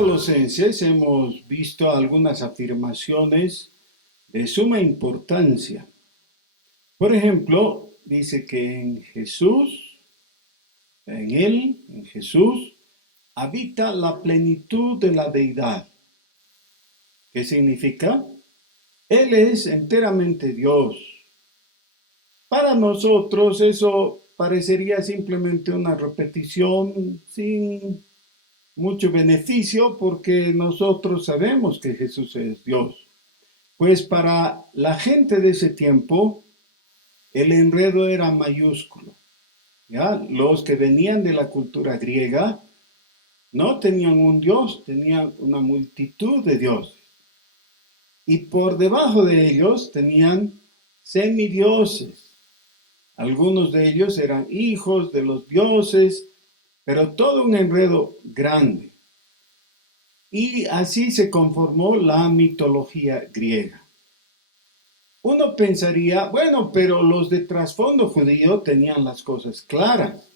Colosenses hemos visto algunas afirmaciones de suma importancia. Por ejemplo, dice que en Jesús, habita la plenitud de la deidad. ¿Qué significa? Él es enteramente Dios. Para nosotros eso parecería simplemente una repetición sin mucho beneficio porque nosotros sabemos que Jesús es Dios. Pues para la gente de ese tiempo el enredo era mayúsculo. ¿Ya? Los que venían de la cultura griega no tenían un Dios, tenían una multitud de dioses. Y por debajo de ellos tenían semidioses. Algunos de ellos eran hijos de los dioses, pero todo un enredo grande. Y así se conformó la mitología griega. Uno pensaría, bueno, pero los de trasfondo judío tenían las cosas claras.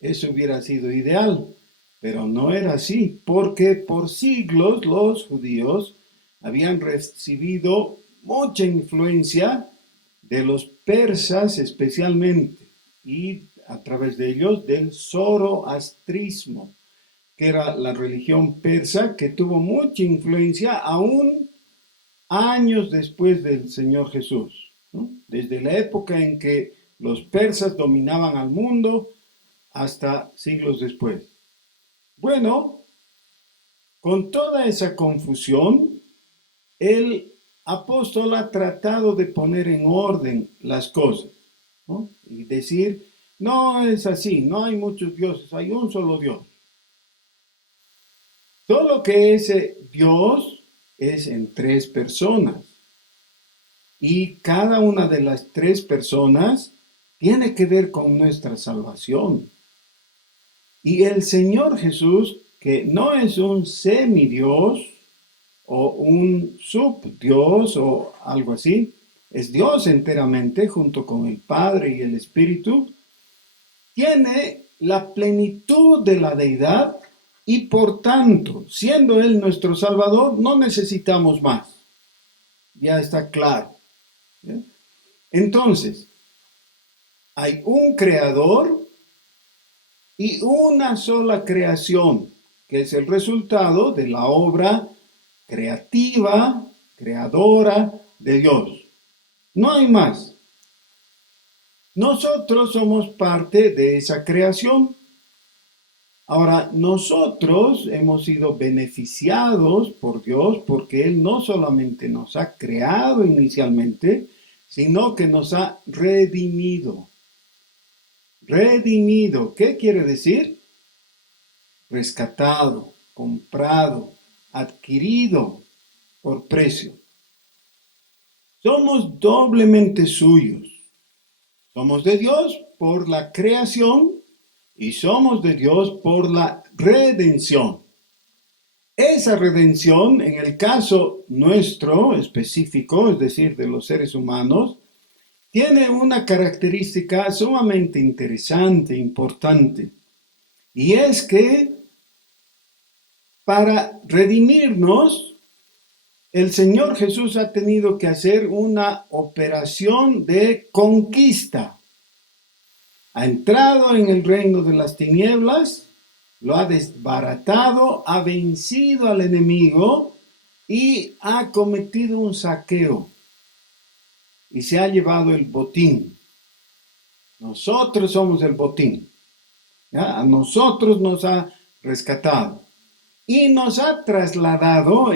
Eso hubiera sido ideal, pero no era así, porque por siglos los judíos habían recibido mucha influencia de los persas especialmente, y a través de ellos del zoroastrismo, que era la religión persa que tuvo mucha influencia aún años después del Señor Jesús, ¿no? Desde la época en que los persas dominaban al mundo hasta siglos después. Bueno, con toda esa confusión, el apóstol ha tratado de poner en orden las cosas, ¿no? Y decir, no es así, no hay muchos dioses, hay un solo Dios. Solo que ese Dios es en tres personas. Y cada una de las tres personas tiene que ver con nuestra salvación. Y el Señor Jesús, que no es un semidios o un subdios o algo así, es Dios enteramente junto con el Padre y el Espíritu, tiene la plenitud de la deidad y por tanto, siendo Él nuestro Salvador, no necesitamos más. Ya está claro. ¿Ya? Entonces, hay un creador y una sola creación, que es el resultado de la obra creativa, creadora de Dios. No hay más. Nosotros somos parte de esa creación. Ahora, nosotros hemos sido beneficiados por Dios porque Él no solamente nos ha creado inicialmente, sino que nos ha redimido. Redimido, ¿qué quiere decir? Rescatado, comprado, adquirido por precio. Somos doblemente suyos. Somos de Dios por la creación y somos de Dios por la redención. Esa redención, en el caso nuestro específico, es decir, de los seres humanos, tiene una característica sumamente interesante, importante, y es que para redimirnos, el Señor Jesús ha tenido que hacer una operación de conquista. Ha entrado en el reino de las tinieblas, lo ha desbaratado, ha vencido al enemigo y ha cometido un saqueo y se ha llevado el botín. Nosotros somos el botín. ¿Ya? A nosotros nos ha rescatado y nos ha trasladado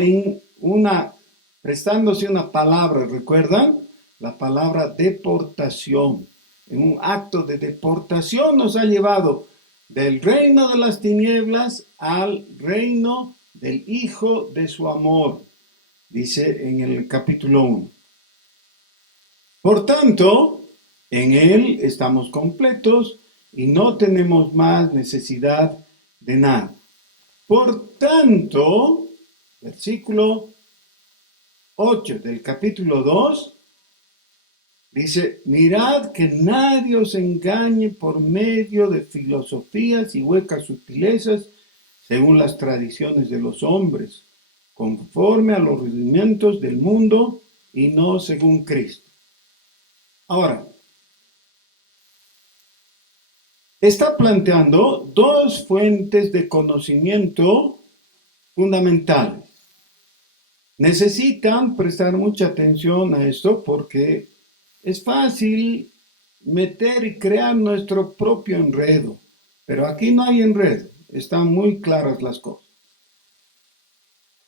prestándose una palabra, ¿recuerdan? La palabra deportación. En un acto de deportación nos ha llevado del reino de las tinieblas al reino del Hijo de su amor, dice en el capítulo 1. Por tanto, en Él estamos completos y no tenemos más necesidad de nada. Por tanto, versículo 8 del capítulo 2, dice, mirad que nadie os engañe por medio de filosofías y huecas sutilezas, según las tradiciones de los hombres, conforme a los rudimientos del mundo y no según Cristo. Ahora, está planteando dos fuentes de conocimiento fundamentales. Necesitan prestar mucha atención a esto porque es fácil meter y crear nuestro propio enredo, pero aquí no hay enredo, están muy claras las cosas.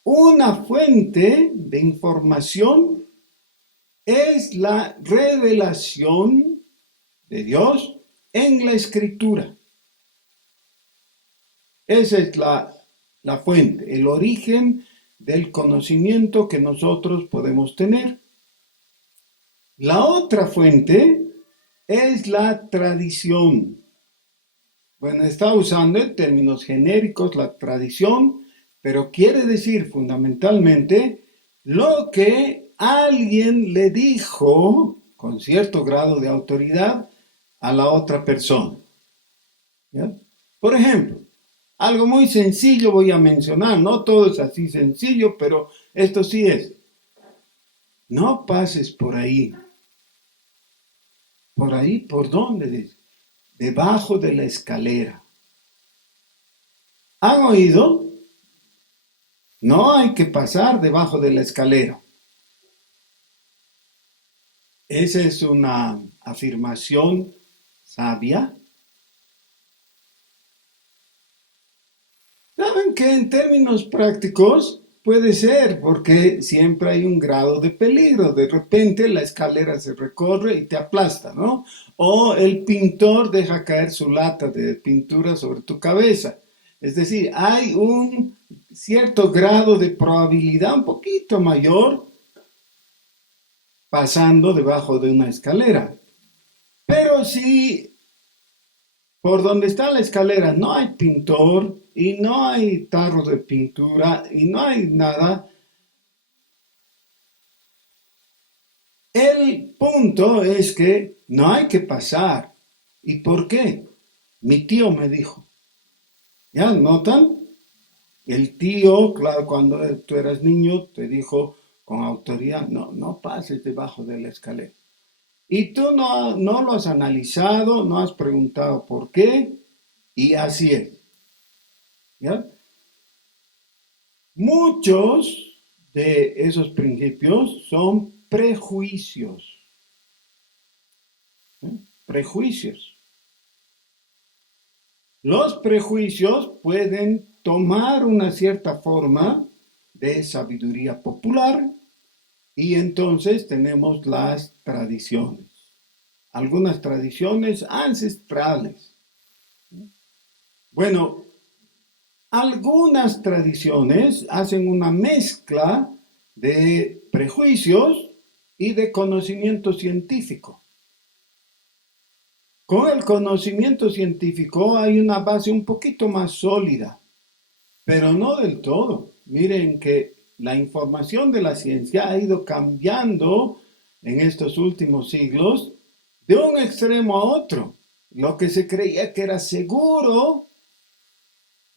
Una fuente de información es la revelación de Dios en la Escritura. Esa es la fuente, el origen del conocimiento que nosotros podemos tener. La otra fuente es la tradición. Bueno, está usando en términos genéricos la tradición, pero quiere decir fundamentalmente lo que alguien le dijo con cierto grado de autoridad a la otra persona. ¿Ya? Por ejemplo, algo muy sencillo voy a mencionar, no todo es así sencillo, pero esto sí es. No pases por ahí. ¿Por ahí? ¿Por dónde? Debajo de la escalera. ¿Han oído? No hay que pasar debajo de la escalera. Esa es una afirmación sabia. ¿Saben que en términos prácticos puede ser? Porque siempre hay un grado de peligro. De repente la escalera se recorre y te aplasta, ¿no? O el pintor deja caer su lata de pintura sobre tu cabeza. Es decir, hay un cierto grado de probabilidad un poquito mayor pasando debajo de una escalera. Pero si por donde está la escalera no hay pintor y no hay tarros de pintura y no hay nada, el punto es que no hay que pasar. ¿Y por qué? Mi tío me dijo. ¿Ya notan? El tío, claro, cuando tú eras niño, te dijo con autoridad, no pases debajo de la escalera. Y tú no lo has analizado, no has preguntado por qué, y así es. ¿Ya? Muchos de esos principios son prejuicios. ¿Eh? Prejuicios. Los prejuicios pueden tomar una cierta forma de sabiduría popular y entonces tenemos las tradiciones. Algunas tradiciones ancestrales. Bueno, algunas tradiciones hacen una mezcla de prejuicios y de conocimiento científico. Con el conocimiento científico hay una base un poquito más sólida, pero no del todo. Miren que la información de la ciencia ha ido cambiando en estos últimos siglos de un extremo a otro. Lo que se creía que era seguro,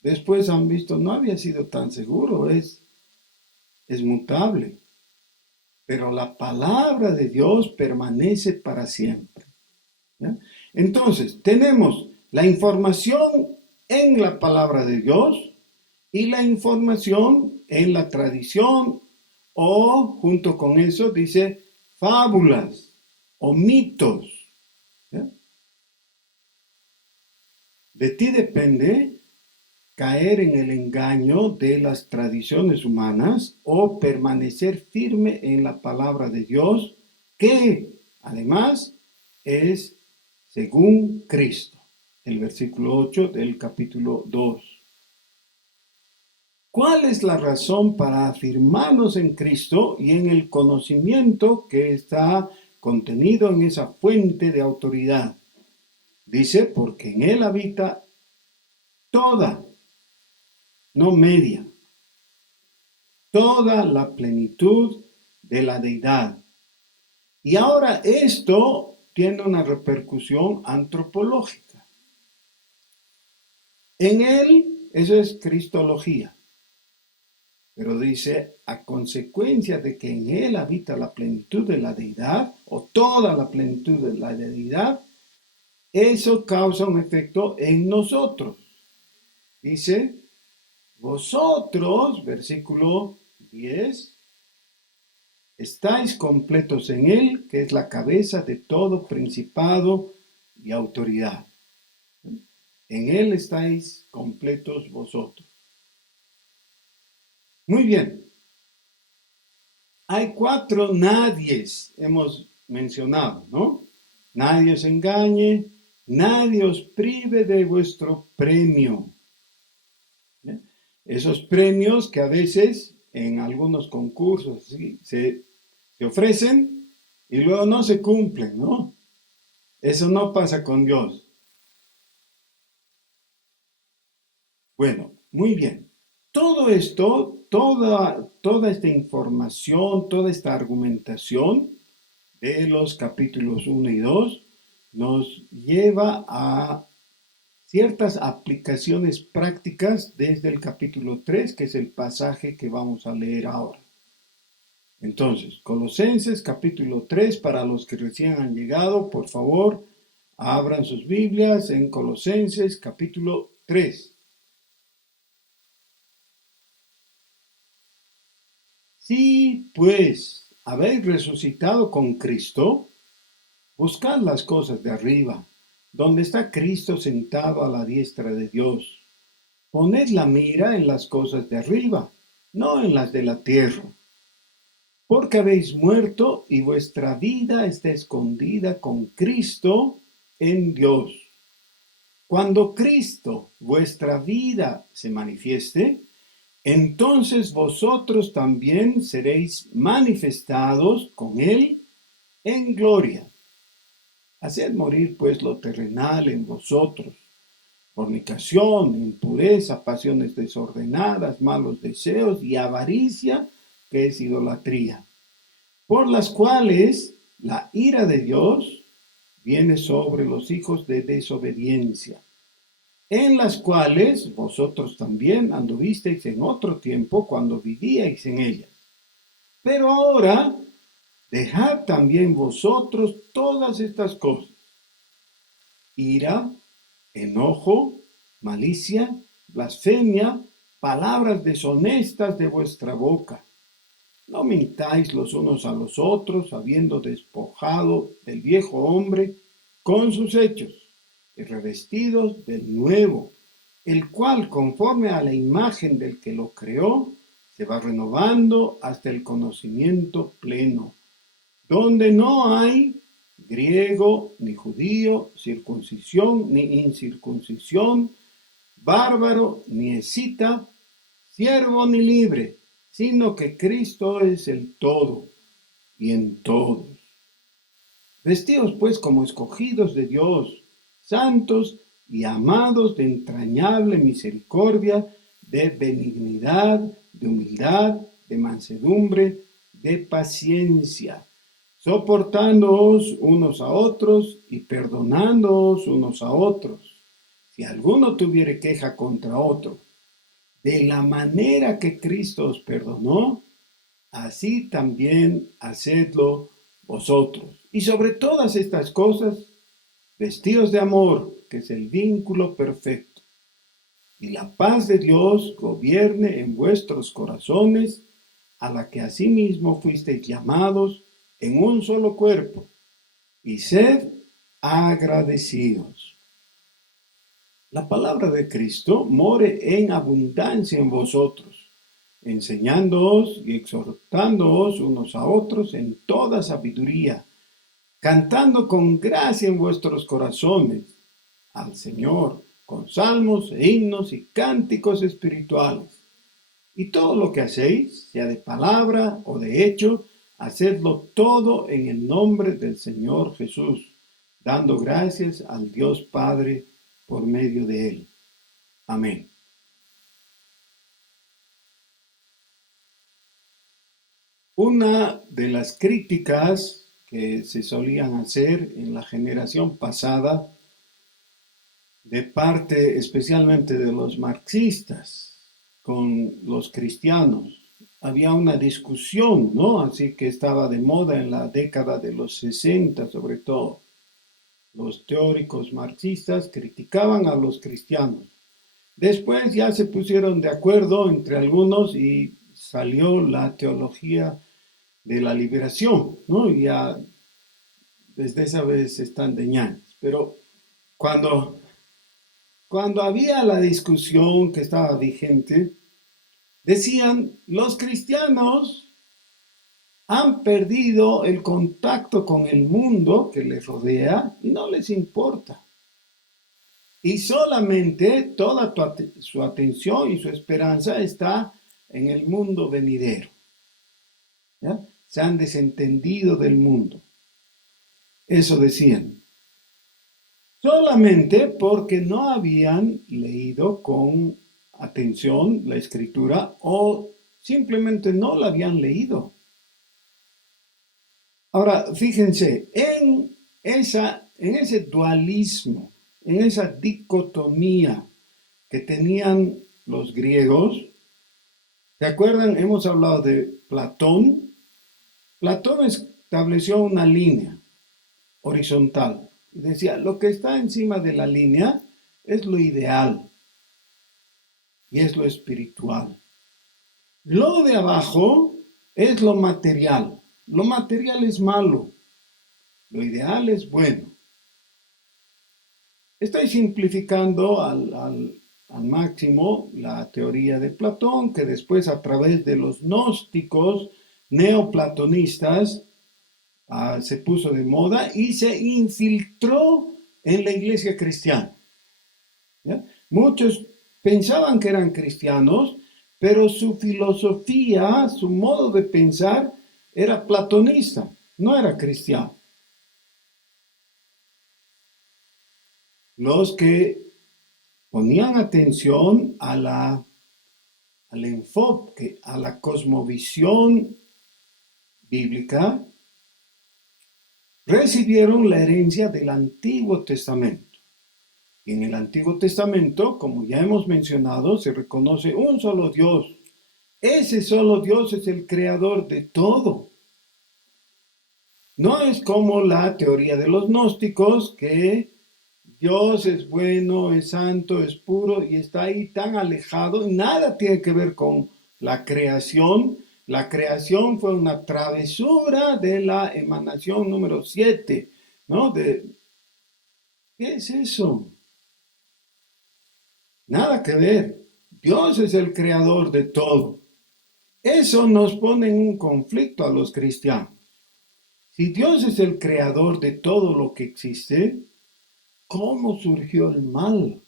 después han visto no había sido tan seguro, es mutable. Pero la palabra de Dios permanece para siempre. ¿Ya? Entonces, tenemos la información en la palabra de Dios y la información en la tradición o junto con eso dice fábulas o mitos. ¿Ya? De ti depende caer en el engaño de las tradiciones humanas o permanecer firme en la palabra de Dios, que además es según Cristo. El versículo 8 del capítulo 2. ¿Cuál es la razón para afirmarnos en Cristo y en el conocimiento que está contenido en esa fuente de autoridad? Dice, porque en Él habita toda, no media, toda la plenitud de la deidad. Y ahora esto tiene una repercusión antropológica. En Él Eso es cristología. Pero dice, a consecuencia de que en él habita la plenitud de la deidad, o toda la plenitud de la deidad, eso causa un efecto en nosotros. Dice, vosotros, versículo 10, estáis completos en él, que es la cabeza de todo principado y autoridad. En él estáis completos vosotros. Muy bien. Hay 4 nadies, hemos mencionado, ¿no? Nadie os engañe, nadie os prive de vuestro premio. ¿Eh? Esos premios que a veces en algunos concursos ¿sí? se ofrecen y luego no se cumplen, ¿no? Eso no pasa con Dios. Bueno, muy bien. Todo esto, toda esta información, toda esta argumentación de los capítulos 1 y 2 nos lleva a ciertas aplicaciones prácticas desde el capítulo 3, que es el pasaje que vamos a leer ahora. Entonces, Colosenses capítulo 3, para los que recién han llegado, por favor, abran sus Biblias en Colosenses capítulo 3. Si pues habéis resucitado con Cristo, buscad las cosas de arriba, donde está Cristo sentado a la diestra de Dios. Poned la mira en las cosas de arriba, no en las de la tierra. Porque habéis muerto y vuestra vida está escondida con Cristo en Dios. Cuando Cristo, vuestra vida, se manifieste, entonces vosotros también seréis manifestados con Él en gloria. Haced morir pues lo terrenal en vosotros: fornicación, impureza, pasiones desordenadas, malos deseos y avaricia, que es idolatría, por las cuales la ira de Dios viene sobre los hijos de desobediencia, en las cuales vosotros también anduvisteis en otro tiempo cuando vivíais en ellas. Pero ahora dejad también vosotros todas estas cosas: ira, enojo, malicia, blasfemia, palabras deshonestas de vuestra boca. No mintáis los unos a los otros, habiendo despojado del viejo hombre con sus hechos, y revestidos del nuevo, el cual, conforme a la imagen del que lo creó, se va renovando hasta el conocimiento pleno, donde no hay griego ni judío, circuncisión ni incircuncisión, bárbaro ni escita, siervo ni libre, sino que Cristo es el todo y en todos. Vestíos pues como escogidos de Dios, santos y amados de entrañable misericordia, de benignidad, de humildad, de mansedumbre, de paciencia, soportándoos unos a otros y perdonándoos unos a otros, si alguno tuviere queja contra otro. De la manera que Cristo os perdonó, así también hacedlo vosotros. Y sobre todas estas cosas, vestíos de amor, que es el vínculo perfecto. Y la paz de Dios gobierne en vuestros corazones, a la que asimismo fuisteis llamados en un solo cuerpo, y sed agradecidos. La palabra de Cristo more en abundancia en vosotros, enseñándoos y exhortándoos unos a otros en toda sabiduría, cantando con gracia en vuestros corazones al Señor, con salmos e himnos y cánticos espirituales. Y todo lo que hacéis, sea de palabra o de hecho, hacedlo todo en el nombre del Señor Jesús, dando gracias al Dios Padre por medio de él. Amén. Una de las críticas que se solían hacer en la generación pasada de parte especialmente de los marxistas con los cristianos. Había una discusión, ¿no? Así que estaba de moda en la década de los 60, sobre todo. Los teóricos marxistas criticaban a los cristianos. Después ya se pusieron de acuerdo entre algunos y salió la teología de la liberación, ¿no? Y ya desde esa vez están de ñaños. Pero cuando, cuando había la discusión que estaba vigente, decían, los cristianos han perdido el contacto con el mundo que les rodea y no les importa. Y solamente toda su atención y su esperanza está en el mundo venidero. ¿Ya? Se han desentendido del mundo. Eso decían. Solamente porque no habían leído con atención la escritura o simplemente no la habían leído. Ahora, fíjense, en ese dualismo, en esa dicotomía que tenían los griegos, ¿se acuerdan? Hemos hablado de Platón. Platón estableció una línea horizontal. Decía, lo que está encima de la línea es lo ideal y es lo espiritual. Lo de abajo es lo material. Lo material es malo. Lo ideal es bueno. Estoy simplificando al máximo la teoría de Platón, que después a través de los gnósticos neoplatonistas se puso de moda y se infiltró en la iglesia cristiana. ¿Ya? Muchos pensaban que eran cristianos, pero su filosofía, su modo de pensar era platonista, no era cristiano. Los que ponían atención al enfoque, a la cosmovisión bíblica, recibieron la herencia del Antiguo Testamento. Y en el Antiguo Testamento, como ya hemos mencionado, se reconoce un solo Dios. Ese solo Dios es el creador de todo. No es como la teoría de los gnósticos, que Dios es bueno, es santo, es puro y está ahí tan alejado, nada tiene que ver con la creación. La creación fue una travesura de la emanación número 7, ¿no? ¿Qué es eso? Nada que ver. Dios es el creador de todo. Eso nos pone en un conflicto a los cristianos. Si Dios es el creador de todo lo que existe, ¿cómo surgió el mal?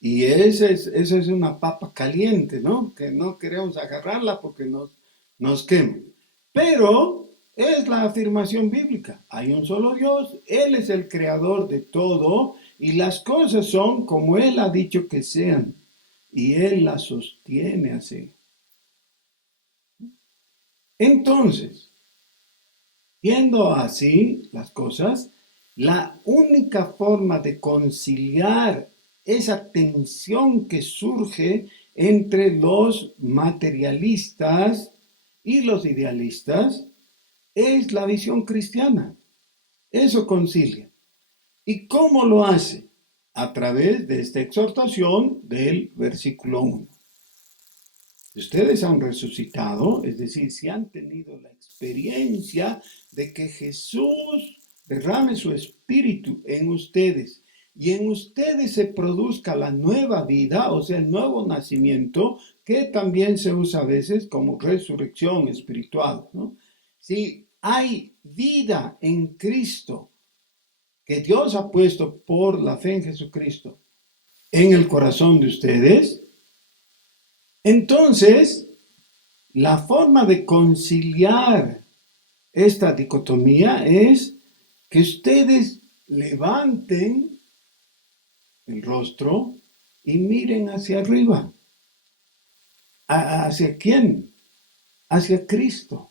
Y esa es una papa caliente, ¿no? Que no queremos agarrarla porque nos quema. Pero es la afirmación bíblica. Hay un solo Dios, Él es el creador de todo y las cosas son como Él ha dicho que sean. Y Él las sostiene así. Entonces, viendo así las cosas, la única forma de conciliar esa tensión que surge entre los materialistas y los idealistas es la visión cristiana. Eso concilia. ¿Y cómo lo hace? A través de esta exhortación del versículo 1. Si ustedes han resucitado, es decir, si han tenido la experiencia de que Jesús derrame su espíritu en ustedes y en ustedes se produzca la nueva vida, o sea, el nuevo nacimiento, que también se usa a veces como resurrección espiritual, ¿no? Si hay vida en Cristo que Dios ha puesto por la fe en Jesucristo en el corazón de ustedes, entonces la forma de conciliar esta dicotomía es que ustedes levanten el rostro y miren hacia arriba. ¿Hacia quién? Hacia Cristo.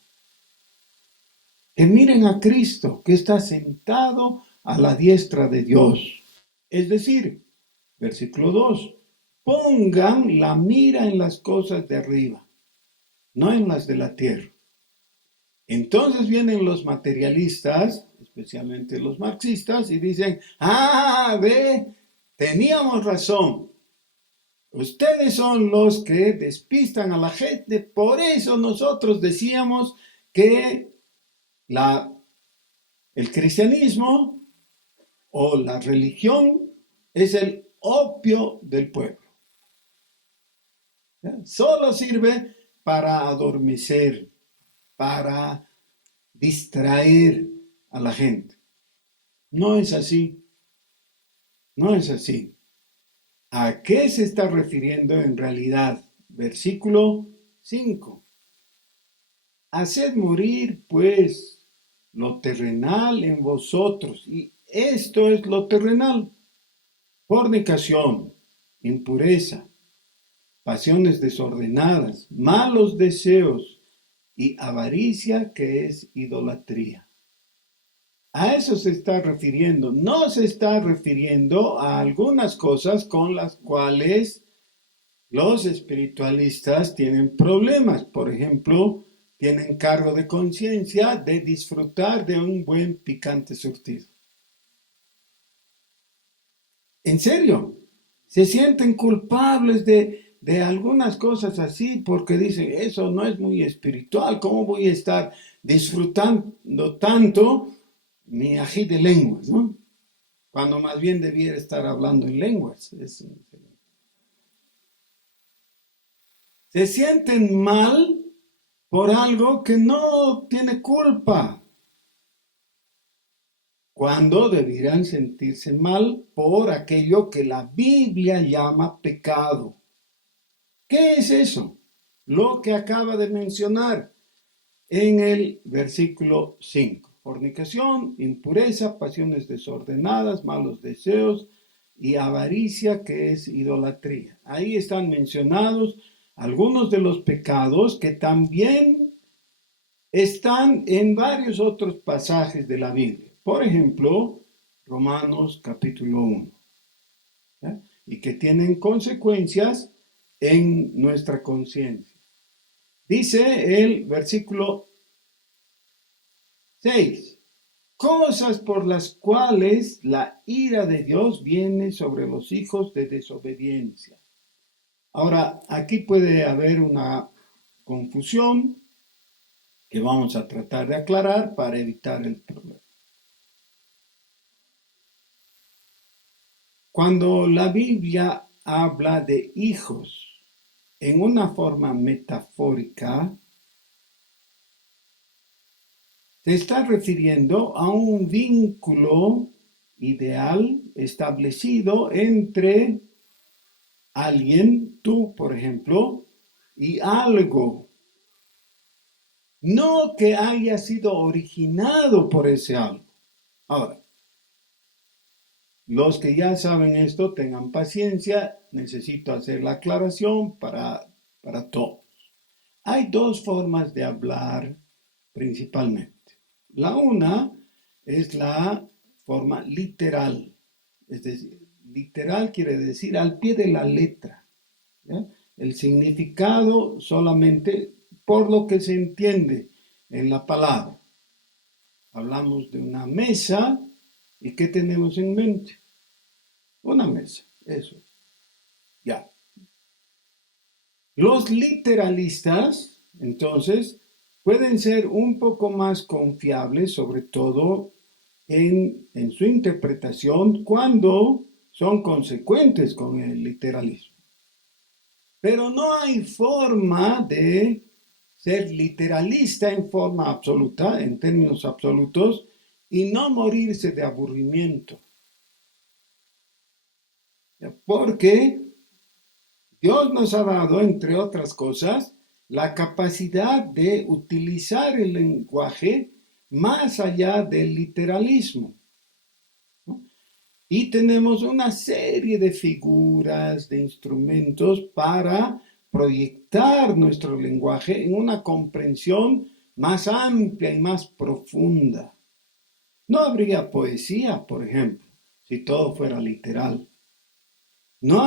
Que miren a Cristo, que está sentado a la diestra de Dios. Es decir, versículo 2, pongan la mira en las cosas de arriba, no en las de la tierra. Entonces vienen los materialistas, especialmente los marxistas, y dicen, ve, teníamos razón. Ustedes son los que despistan a la gente, por eso nosotros decíamos que el cristianismo o la religión es el opio del pueblo. ¿Ya? Solo sirve para adormecer, para distraer a la gente. No es así. No es así. ¿A qué se está refiriendo en realidad? Versículo 5. Haced morir, pues, lo terrenal en vosotros. Y esto es lo terrenal. Fornicación, impureza, pasiones desordenadas, malos deseos y avaricia, que es idolatría. A eso se está refiriendo. No se está refiriendo a algunas cosas con las cuales los espiritualistas tienen problemas. Por ejemplo, tienen cargo de conciencia de disfrutar de un buen picante surtido. En serio, se sienten culpables de algunas cosas así porque dicen, eso no es muy espiritual, ¿cómo voy a estar disfrutando tanto mi ají de lenguas, ¿no? Cuando más bien debiera estar hablando en lenguas. Se sienten mal por algo que no tiene culpa, cuando debieran sentirse mal por aquello que la Biblia llama pecado. ¿Qué es eso? Lo que acaba de mencionar en el versículo 5. Fornicación, impureza, pasiones desordenadas, malos deseos y avaricia, que es idolatría. Ahí están mencionados algunos de los pecados que también están en varios otros pasajes de la Biblia. Por ejemplo, Romanos capítulo 1. ¿Ya? Y que tienen consecuencias en nuestra conciencia. Dice el versículo 6. Cosas por las cuales la ira de Dios viene sobre los hijos de desobediencia. Ahora, aquí puede haber una confusión que vamos a tratar de aclarar para evitar el problema. Cuando la Biblia habla de hijos en una forma metafórica, se está refiriendo a un vínculo ideal establecido entre alguien, tú por ejemplo, y algo. No que haya sido originado por ese algo. Ahora, los que ya saben esto, tengan paciencia, necesito hacer la aclaración para todos. Hay dos formas de hablar principalmente. La una es la forma literal, es decir, literal quiere decir al pie de la letra, ¿ya? El significado solamente por lo que se entiende en la palabra. Hablamos de una mesa y ¿qué tenemos en mente? Una mesa, eso. Ya. Los literalistas, entonces, pueden ser un poco más confiables, sobre todo en su interpretación, cuando son consecuentes con el literalismo. Pero no hay forma de ser literalista en forma absoluta, en términos absolutos, y no morirse de aburrimiento. Porque Dios nos ha dado, entre otras cosas, la capacidad de utilizar el lenguaje más allá del literalismo, ¿no? Y tenemos una serie de figuras, de instrumentos para proyectar nuestro lenguaje en una comprensión más amplia y más profunda. No habría poesía, por ejemplo, si todo fuera literal. No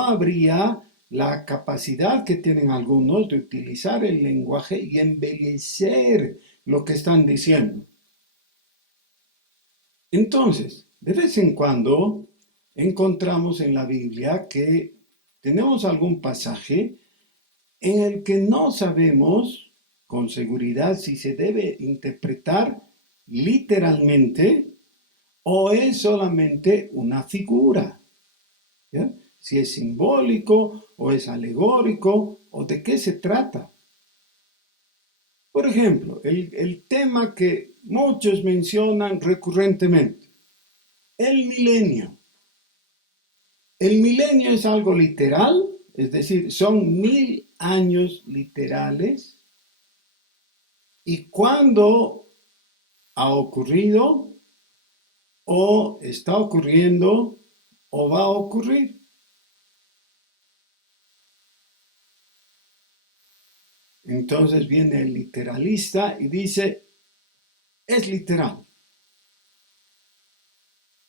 habría la capacidad que tienen algunos de utilizar el lenguaje y embellecer lo que están diciendo. Entonces, de vez en cuando encontramos en la Biblia que tenemos algún pasaje en el que no sabemos con seguridad si se debe interpretar literalmente o es solamente una figura. ¿Ya? Si es simbólico o es alegórico o de qué se trata. Por ejemplo, el tema que muchos mencionan recurrentemente, el milenio. El milenio es algo literal, es decir, son 1000 años literales. ¿Y cuándo ha ocurrido o está ocurriendo o va a ocurrir? Entonces viene el literalista y dice, es literal.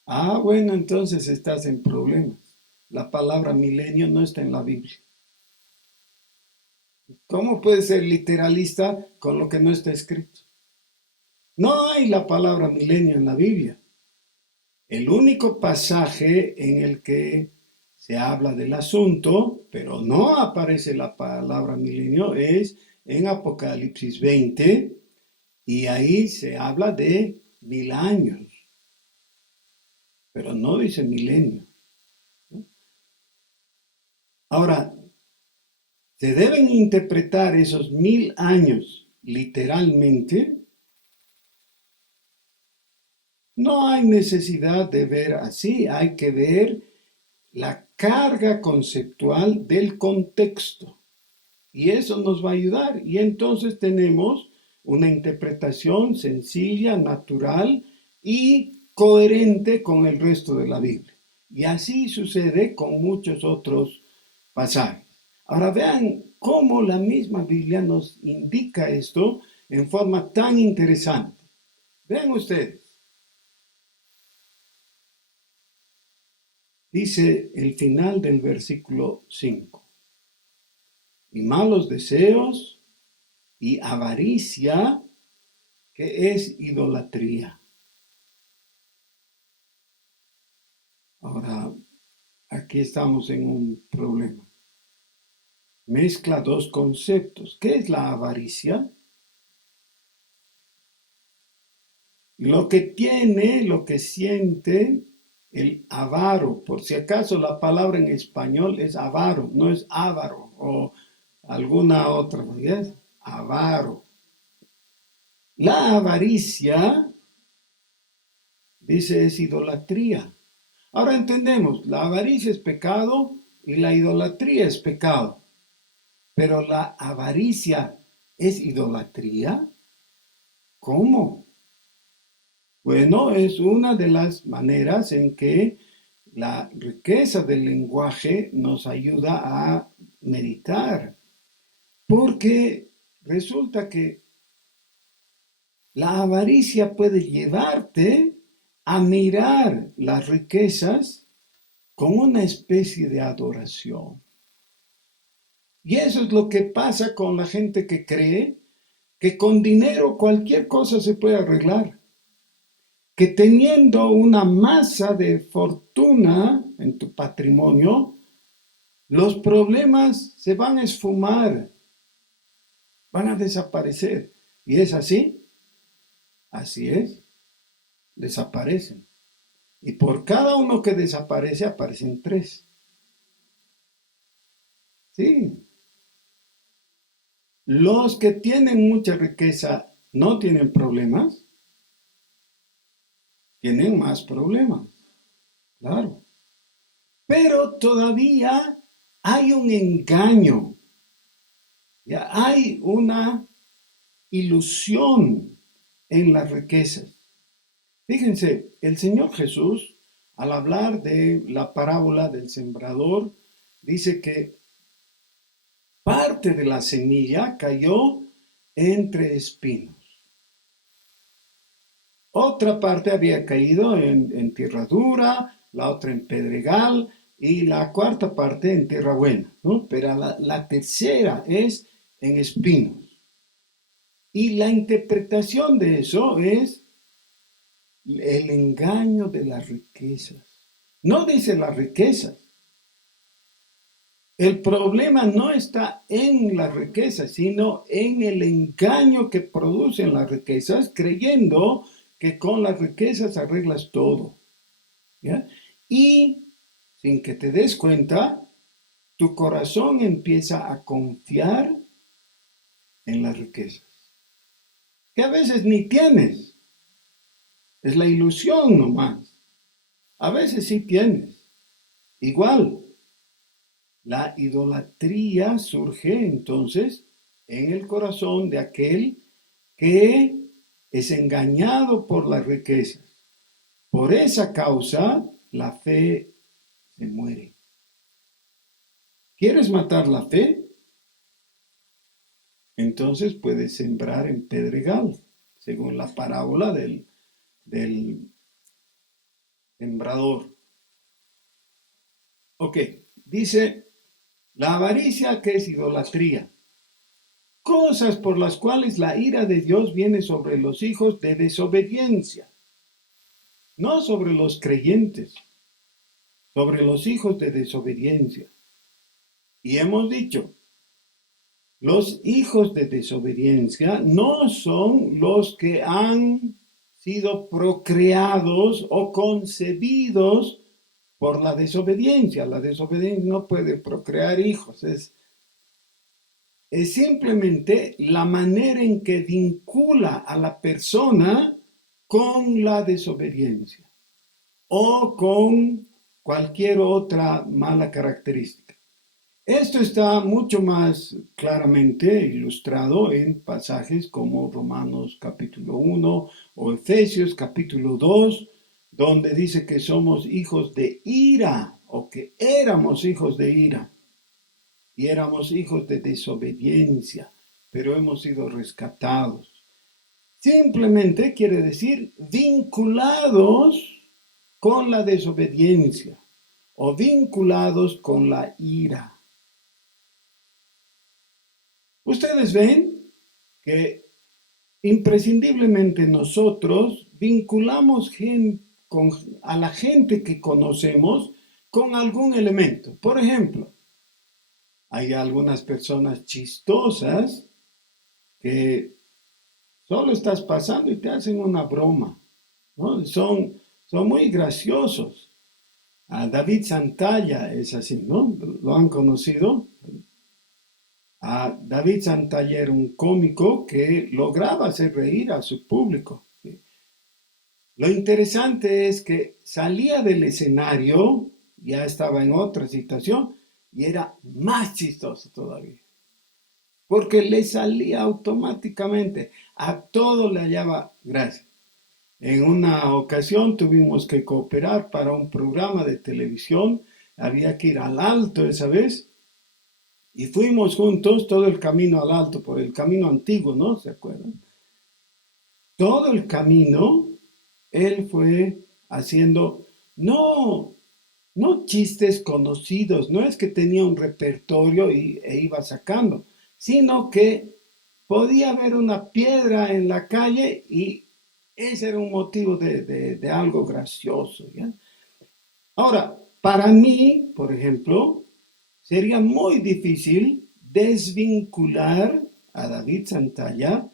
Ah, bueno, entonces estás en problemas. La palabra milenio no está en la Biblia. ¿Cómo puedes ser literalista con lo que no está escrito? No hay la palabra milenio en la Biblia. El único pasaje en el que se habla del asunto, pero no aparece la palabra milenio, es en Apocalipsis 20, y ahí se habla de 1000 años, pero no dice milenio. Ahora, ¿se deben interpretar esos 1000 años literalmente? No hay necesidad de ver así, hay que ver la carga conceptual del contexto. Y eso nos va a ayudar. Y entonces tenemos una interpretación sencilla, natural y coherente con el resto de la Biblia. Y así sucede con muchos otros pasajes. Ahora vean cómo la misma Biblia nos indica esto en forma tan interesante. Vean ustedes, dice el final del versículo 5, y malos deseos y avaricia, que es idolatría. Ahora, aquí estamos en un problema. Mezcla dos conceptos. ¿Qué es la avaricia? Lo que tiene, lo que siente el avaro. Por si acaso la palabra en español es avaro, no es avaro o alguna otra, ¿verdad? Avaro. La avaricia, dice, es idolatría. Ahora entendemos, la avaricia es pecado y la idolatría es pecado. Pero la avaricia es idolatría. ¿Cómo? Bueno, es una de las maneras en que la riqueza del lenguaje nos ayuda a meditar. Porque resulta que la avaricia puede llevarte a mirar las riquezas como una especie de adoración. Y eso es lo que pasa con la gente que cree que con dinero cualquier cosa se puede arreglar, que teniendo una masa de fortuna en tu patrimonio, los problemas se van a esfumar, van a desaparecer. ¿Y es así? Así es, desaparecen. Y por cada uno que desaparece aparecen tres. Sí, los que tienen mucha riqueza no tienen problemas, tienen más problemas, claro. Pero todavía hay un engaño, ya hay una ilusión en las riquezas. Fíjense, el Señor Jesús, al hablar de la parábola del sembrador, dice que parte de la semilla cayó entre espinos. Otra parte había caído en tierra dura, la otra en pedregal y la cuarta parte en tierra buena, ¿no? Pero la tercera es en espinos. Y la interpretación de eso es el engaño de las riquezas. No dice las riquezas. El problema no está en las riquezas, sino en el engaño que producen las riquezas, creyendo que con las riquezas arreglas todo. ¿Ya? Y sin que te des cuenta, tu corazón empieza a confiar en las riquezas, que a veces ni tienes. Es la ilusión nomás. A veces sí tienes. Igual, la idolatría surge entonces en el corazón de aquel que es engañado por las riquezas. Por esa causa, la fe se muere. ¿Quieres matar la fe? Entonces puedes sembrar en pedregal, según la parábola del sembrador. Ok, dice, la avaricia que es idolatría. Cosas por las cuales la ira de Dios viene sobre los hijos de desobediencia, no sobre los creyentes, sobre los hijos de desobediencia. Y hemos dicho, los hijos de desobediencia no son los que han sido procreados o concebidos por la desobediencia. La desobediencia no puede procrear hijos, es simplemente la manera en que vincula a la persona con la desobediencia o con cualquier otra mala característica. Esto está mucho más claramente ilustrado en pasajes como Romanos capítulo 1 o Efesios capítulo 2, donde dice que somos hijos de ira o que éramos hijos de ira y éramos hijos de desobediencia, pero hemos sido rescatados. Simplemente quiere decir vinculados con la desobediencia o vinculados con la ira. Ustedes ven que imprescindiblemente nosotros vinculamos a la gente que conocemos con algún elemento. Por ejemplo, hay algunas personas chistosas que solo estás pasando y te hacen una broma, ¿no? Son muy graciosos. A David Santalla es así, ¿no? ¿Lo han conocido? A David Santalla era un cómico que lograba hacer reír a su público. Lo interesante es que salía del escenario, ya estaba en otra situación, y era más chistoso todavía. Porque le salía automáticamente, a todo le hallaba gracia. En una ocasión tuvimos que cooperar para un programa de televisión, había que ir al Alto esa vez, y fuimos juntos todo el camino al Alto, por el camino antiguo, ¿no? ¿Se acuerdan? Todo el camino él fue haciendo, no, no chistes conocidos, no es que tenía un repertorio e iba sacando, sino que podía haber una piedra en la calle y ese era un motivo de algo gracioso, ¿ya? Ahora, para mí, por ejemplo, sería muy difícil desvincular a David Santalla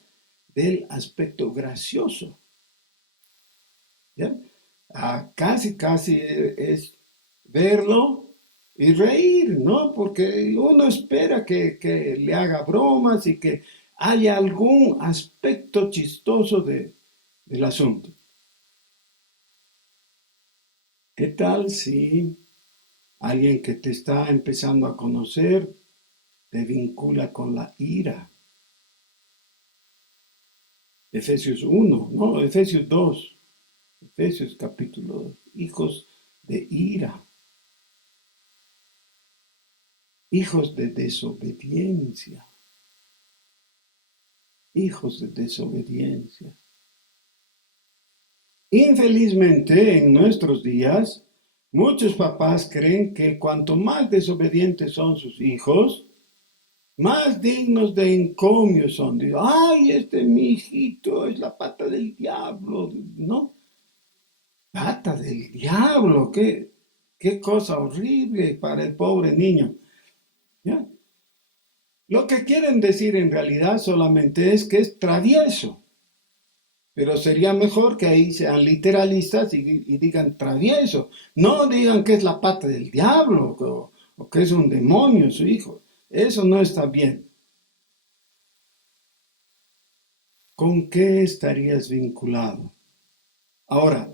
del aspecto gracioso, ¿ya? Casi es verlo y reír, ¿no? Porque uno espera que le haga bromas y que haya algún aspecto chistoso del asunto. ¿Qué tal si alguien que te está empezando a conocer te vincula con la ira? Efesios 1, no, Efesios 2, Efesios capítulo 2, hijos de ira, hijos de desobediencia, hijos de desobediencia. Infelizmente, en nuestros días, muchos papás creen que cuanto más desobedientes son sus hijos, más dignos de encomio son. Dicen, ay, este mi hijito es la pata del diablo. No, pata del diablo, qué cosa horrible para el pobre niño. ¿Ya? Lo que quieren decir en realidad solamente es que es travieso. Pero sería mejor que ahí sean literalistas y digan travieso. No digan que es la pata del diablo o que es un demonio su hijo. Eso no está bien. ¿Con qué estarías vinculado? Ahora,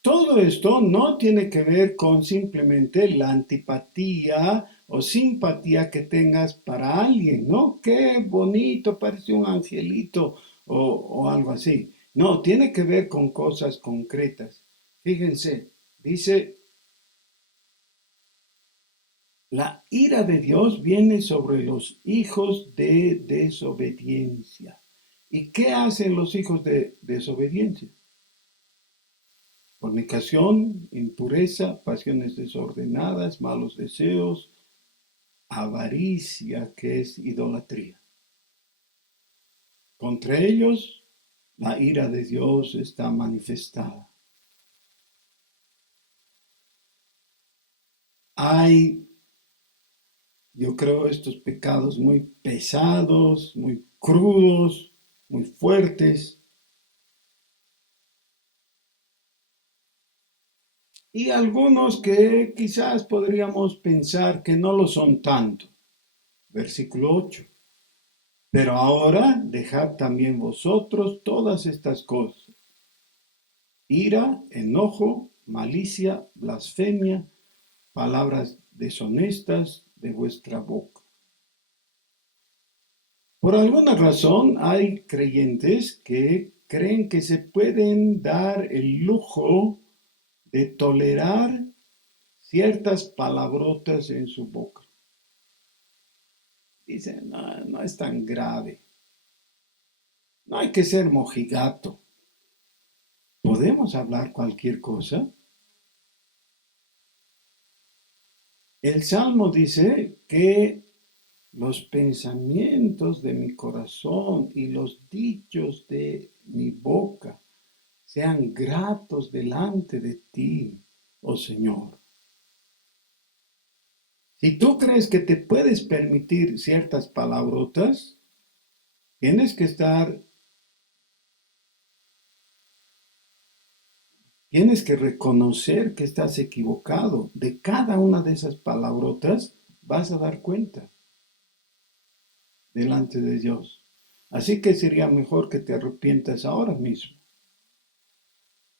todo esto no tiene que ver con simplemente la antipatía o simpatía que tengas para alguien, ¿no? Qué bonito, parece un angelito o algo así. No, tiene que ver con cosas concretas. Fíjense, dice, la ira de Dios viene sobre los hijos de desobediencia. ¿Y qué hacen los hijos de desobediencia? Fornicación, impureza, pasiones desordenadas, malos deseos, avaricia, que es idolatría. Contra ellos, la ira de Dios está manifestada. Hay, yo creo, estos pecados muy pesados, muy crudos, muy fuertes, y algunos que quizás podríamos pensar que no lo son tanto. Versículo 8. Pero ahora dejad también vosotros todas estas cosas: ira, enojo, malicia, blasfemia, palabras deshonestas de vuestra boca. Por alguna razón hay creyentes que creen que se pueden dar el lujo de tolerar ciertas palabrotas en su boca. Dicen, no, no es tan grave, no hay que ser mojigato. ¿Podemos hablar cualquier cosa? El Salmo dice que los pensamientos de mi corazón y los dichos de mi boca sean gratos delante de ti, oh Señor. Si tú crees que te puedes permitir ciertas palabrotas, tienes tienes que reconocer que estás equivocado. De cada una de esas palabrotas vas a dar cuenta delante de Dios. Así que sería mejor que te arrepientas ahora mismo.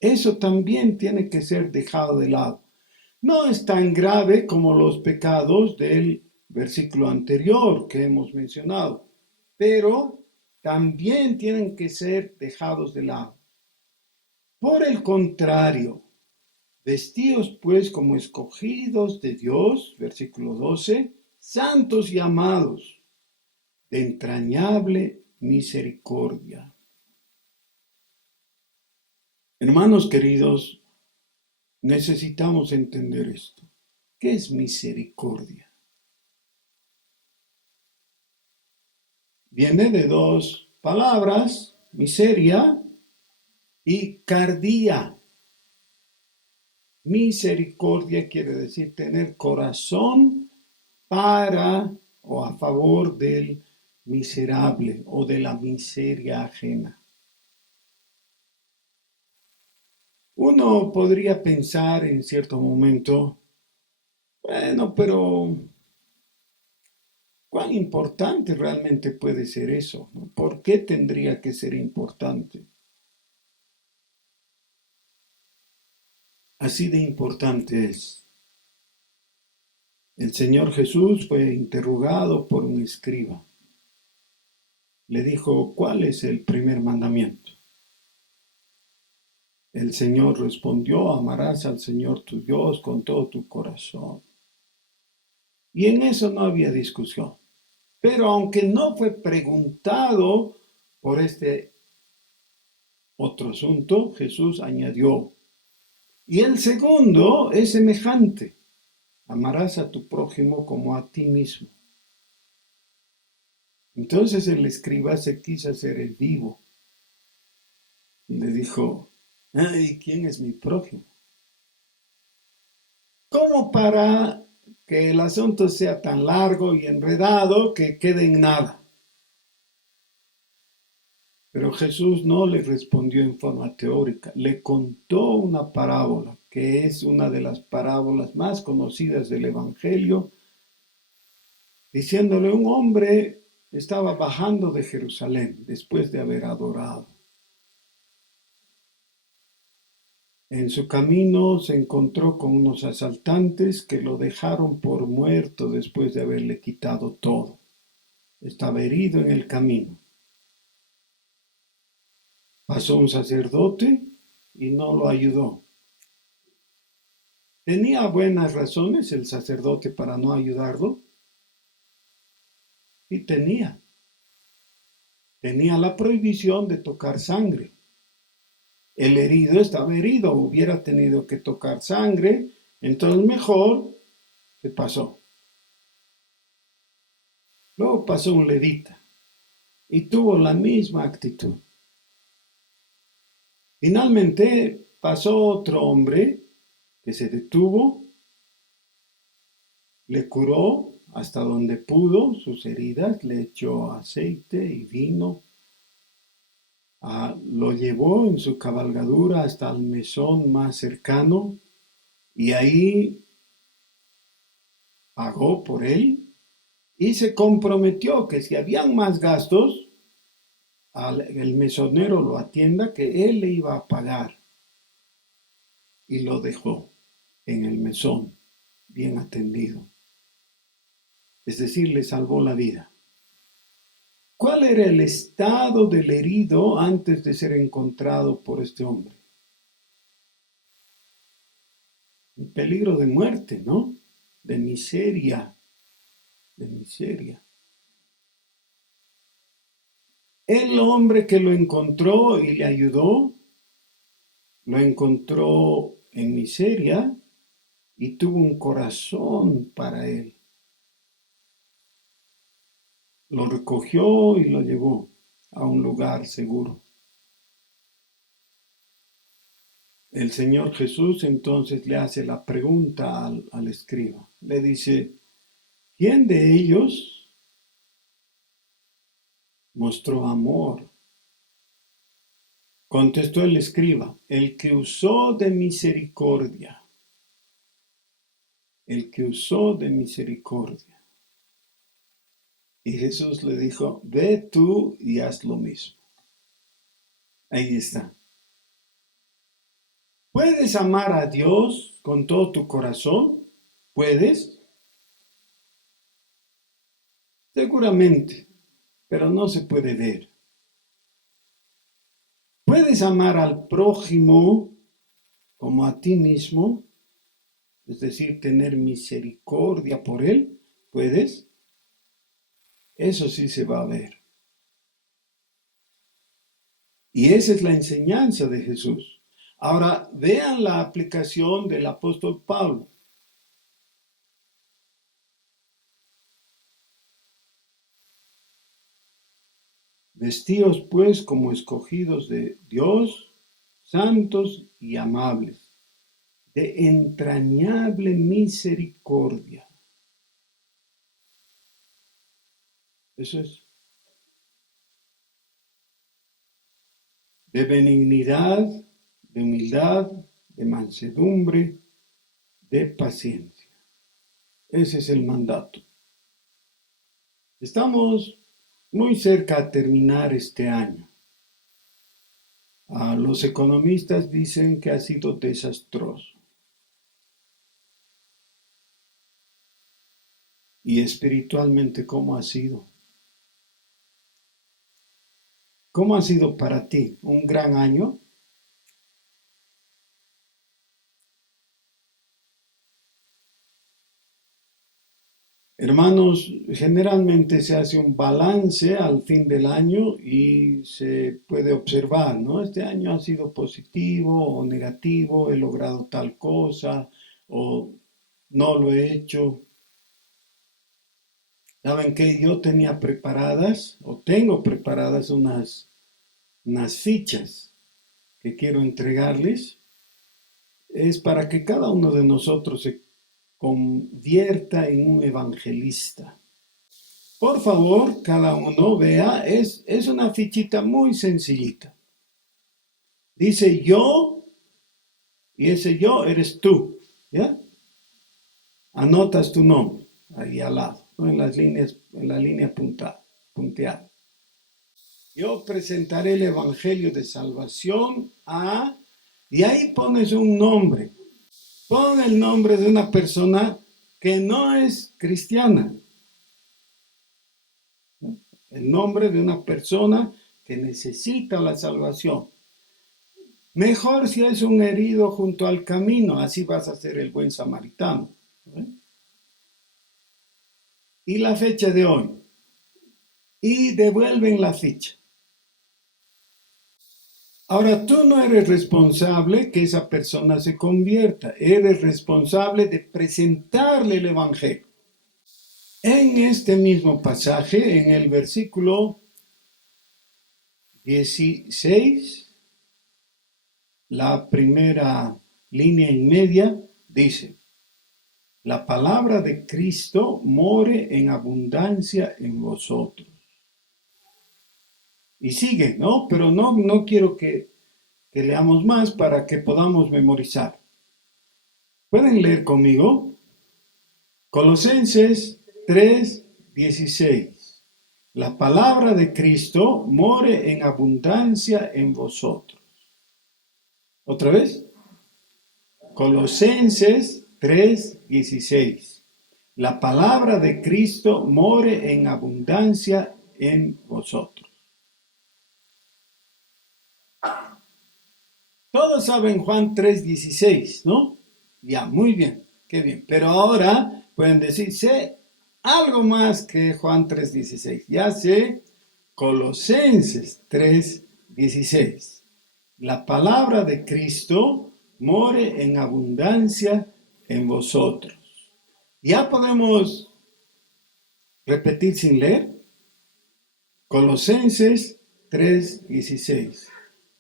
Eso también tiene que ser dejado de lado. No es tan grave como los pecados del versículo anterior que hemos mencionado, pero también tienen que ser dejados de lado. Por el contrario, vestíos pues como escogidos de Dios, versículo 12, santos y amados, de entrañable misericordia. Hermanos queridos, necesitamos entender esto. ¿Qué es misericordia? Viene de dos palabras, miseria y cardía. Misericordia quiere decir tener corazón para o a favor del miserable o de la miseria ajena. Uno podría pensar en cierto momento, bueno, pero ¿cuán importante realmente puede ser eso? ¿Por qué tendría que ser importante? Así de importante es. El Señor Jesús fue interrogado por un escriba. Le dijo, ¿cuál es el primer mandamiento? El Señor respondió, amarás al Señor tu Dios con todo tu corazón. Y en eso no había discusión. Pero aunque no fue preguntado por este Otro asunto, Jesús añadió. Y el segundo es semejante. Amarás a tu prójimo como a ti mismo. Entonces el escriba se quiso hacer el vivo y le dijo, ay, ¿quién es mi prójimo? Como para que el asunto sea tan largo y enredado que quede en nada. Pero Jesús no le respondió en forma teórica, le contó una parábola, que es una de las parábolas más conocidas del Evangelio, diciéndole un hombre estaba bajando de Jerusalén después de haber adorado. En su camino se encontró con unos asaltantes que lo dejaron por muerto después de haberle quitado todo. Estaba herido en el camino. Pasó un sacerdote y no lo ayudó. ¿Tenía buenas razones el sacerdote para no ayudarlo? Y tenía. Tenía la prohibición de tocar sangre. El herido estaba herido, hubiera tenido que tocar sangre, entonces mejor se pasó. Luego pasó un levita y tuvo la misma actitud. Finalmente pasó otro hombre que se detuvo, le curó hasta donde pudo sus heridas, le echó aceite y vino, lo llevó en su cabalgadura hasta el mesón más cercano y ahí pagó por él y se comprometió que si habían más gastos, el mesonero lo atienda, que él le iba a pagar. Y lo dejó en el mesón, bien atendido. Es decir, le salvó la vida. ¿Cuál era el estado del herido antes de ser encontrado por este hombre? Un peligro de muerte, ¿no? De miseria, de miseria. El hombre que lo encontró y le ayudó, lo encontró en miseria y tuvo un corazón para él. Lo recogió y lo llevó a un lugar seguro. El Señor Jesús entonces le hace la pregunta al escriba. Le dice, ¿quién de ellos mostró amor? Contestó el escriba, el que usó de misericordia. El que usó de misericordia. Y Jesús le dijo, ve tú y haz lo mismo. Ahí está. ¿Puedes amar a Dios con todo tu corazón? ¿Puedes? Seguramente, pero no se puede ver. ¿Puedes amar al prójimo como a ti mismo? Es decir, tener misericordia por él. ¿Puedes? Eso sí se va a ver. Y esa es la enseñanza de Jesús. Ahora, vean la aplicación del apóstol Pablo. Vestíos pues como escogidos de Dios, santos y amables, de entrañable misericordia. Eso es. De benignidad, de humildad, de mansedumbre, de paciencia. Ese es el mandato. Estamos muy cerca a terminar este año. Los economistas dicen que ha sido desastroso. Y espiritualmente, ¿cómo ha sido? ¿Cómo ha sido para ti? ¿Un gran año? Hermanos, generalmente se hace un balance al fin del año y se puede observar, ¿no? Este año ha sido positivo o negativo, he logrado tal cosa o no lo he hecho. ¿Saben que yo tenía preparadas o tengo preparadas unas fichas que quiero entregarles? Es para que cada uno de nosotros se convierta en un evangelista. Por favor, cada uno vea, es una fichita muy sencillita. Dice yo, y ese yo eres tú, ¿ya? Anotas tu nombre ahí al lado, ¿no? En las líneas, en la línea punteada. Yo presentaré el evangelio de salvación a, y ahí pones un nombre. Pon el nombre de una persona que no es cristiana, ¿no? El nombre de una persona que necesita la salvación. Mejor si es un herido junto al camino, así vas a ser el buen samaritano. ¿Eh? Y la fecha de hoy. Y devuelven la ficha. Ahora tú no eres responsable que esa persona se convierta, eres responsable de presentarle el Evangelio. En este mismo pasaje, en el versículo 16, la primera línea y media dice: la palabra de Cristo more en abundancia en vosotros. Y sigue, ¿no? Pero no quiero que leamos más para que podamos memorizar. ¿Pueden leer conmigo? Colosenses 3:16. La palabra de Cristo more en abundancia en vosotros. ¿Otra vez? Colosenses 3:16. La palabra de Cristo more en abundancia en vosotros. Todos saben Juan 3:16, ¿no? Ya, muy bien, qué bien. Pero ahora pueden decir, sé algo más que Juan 3:16. Ya sé Colosenses 3:16. La palabra de Cristo more en abundancia en vosotros. Ya podemos repetir sin leer. Colosenses 3:16.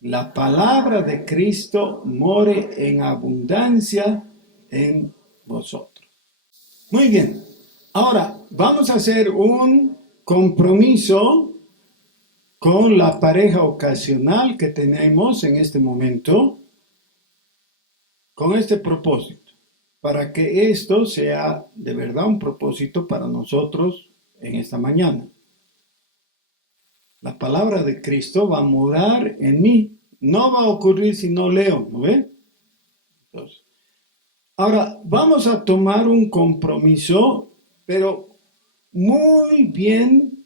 La palabra de Cristo more en abundancia en vosotros. Muy bien. Ahora vamos a hacer un compromiso con la pareja ocasional que tenemos en este momento, con este propósito, para que esto sea de verdad un propósito para nosotros en esta mañana. La palabra de Cristo va a morar en mí. No va a ocurrir si no leo, ¿no ve? Entonces, ahora vamos a tomar un compromiso, pero muy bien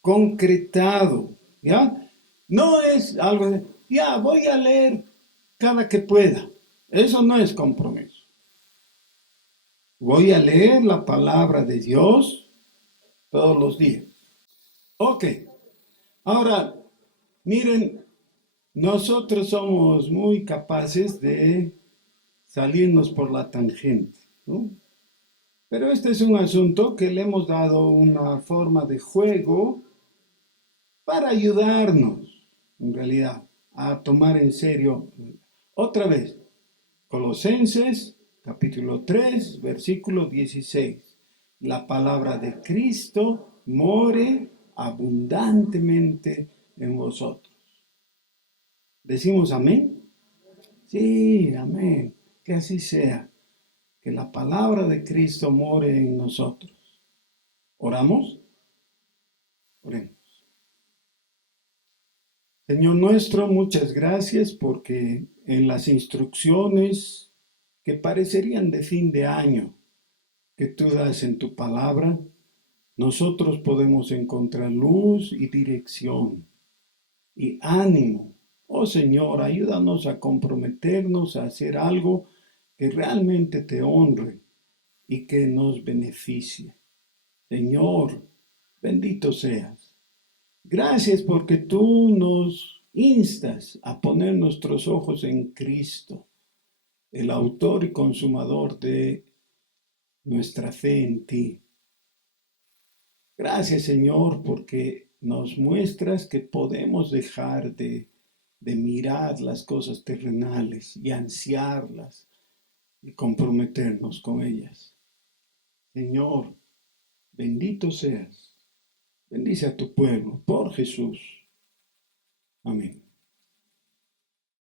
concretado, ¿ya? No es algo de, ya, voy a leer cada que pueda. Eso no es compromiso. Voy a leer la palabra de Dios todos los días. Ok, ahora, miren, nosotros somos muy capaces de salirnos por la tangente, ¿no? Pero este es un asunto que le hemos dado una forma de juego para ayudarnos, en realidad, a tomar en serio. Otra vez, Colosenses capítulo 3, versículo 16. La palabra de Cristo more abundantemente en vosotros. ¿Decimos amén? Sí, amén. Que así sea. Que la palabra de Cristo more en nosotros. ¿Oramos? Oremos. Señor nuestro, muchas gracias porque en las instrucciones que parecerían de fin de año que tú das en tu palabra, nosotros podemos encontrar luz y dirección y ánimo. Oh Señor, ayúdanos a comprometernos a hacer algo que realmente te honre y que nos beneficie. Señor, bendito seas. Gracias porque tú nos instas a poner nuestros ojos en Cristo, el autor y consumador de nuestra fe en ti. Gracias, Señor, porque nos muestras que podemos dejar de mirar las cosas terrenales y ansiarlas y comprometernos con ellas. Señor, bendito seas. Bendice a tu pueblo por Jesús. Amén.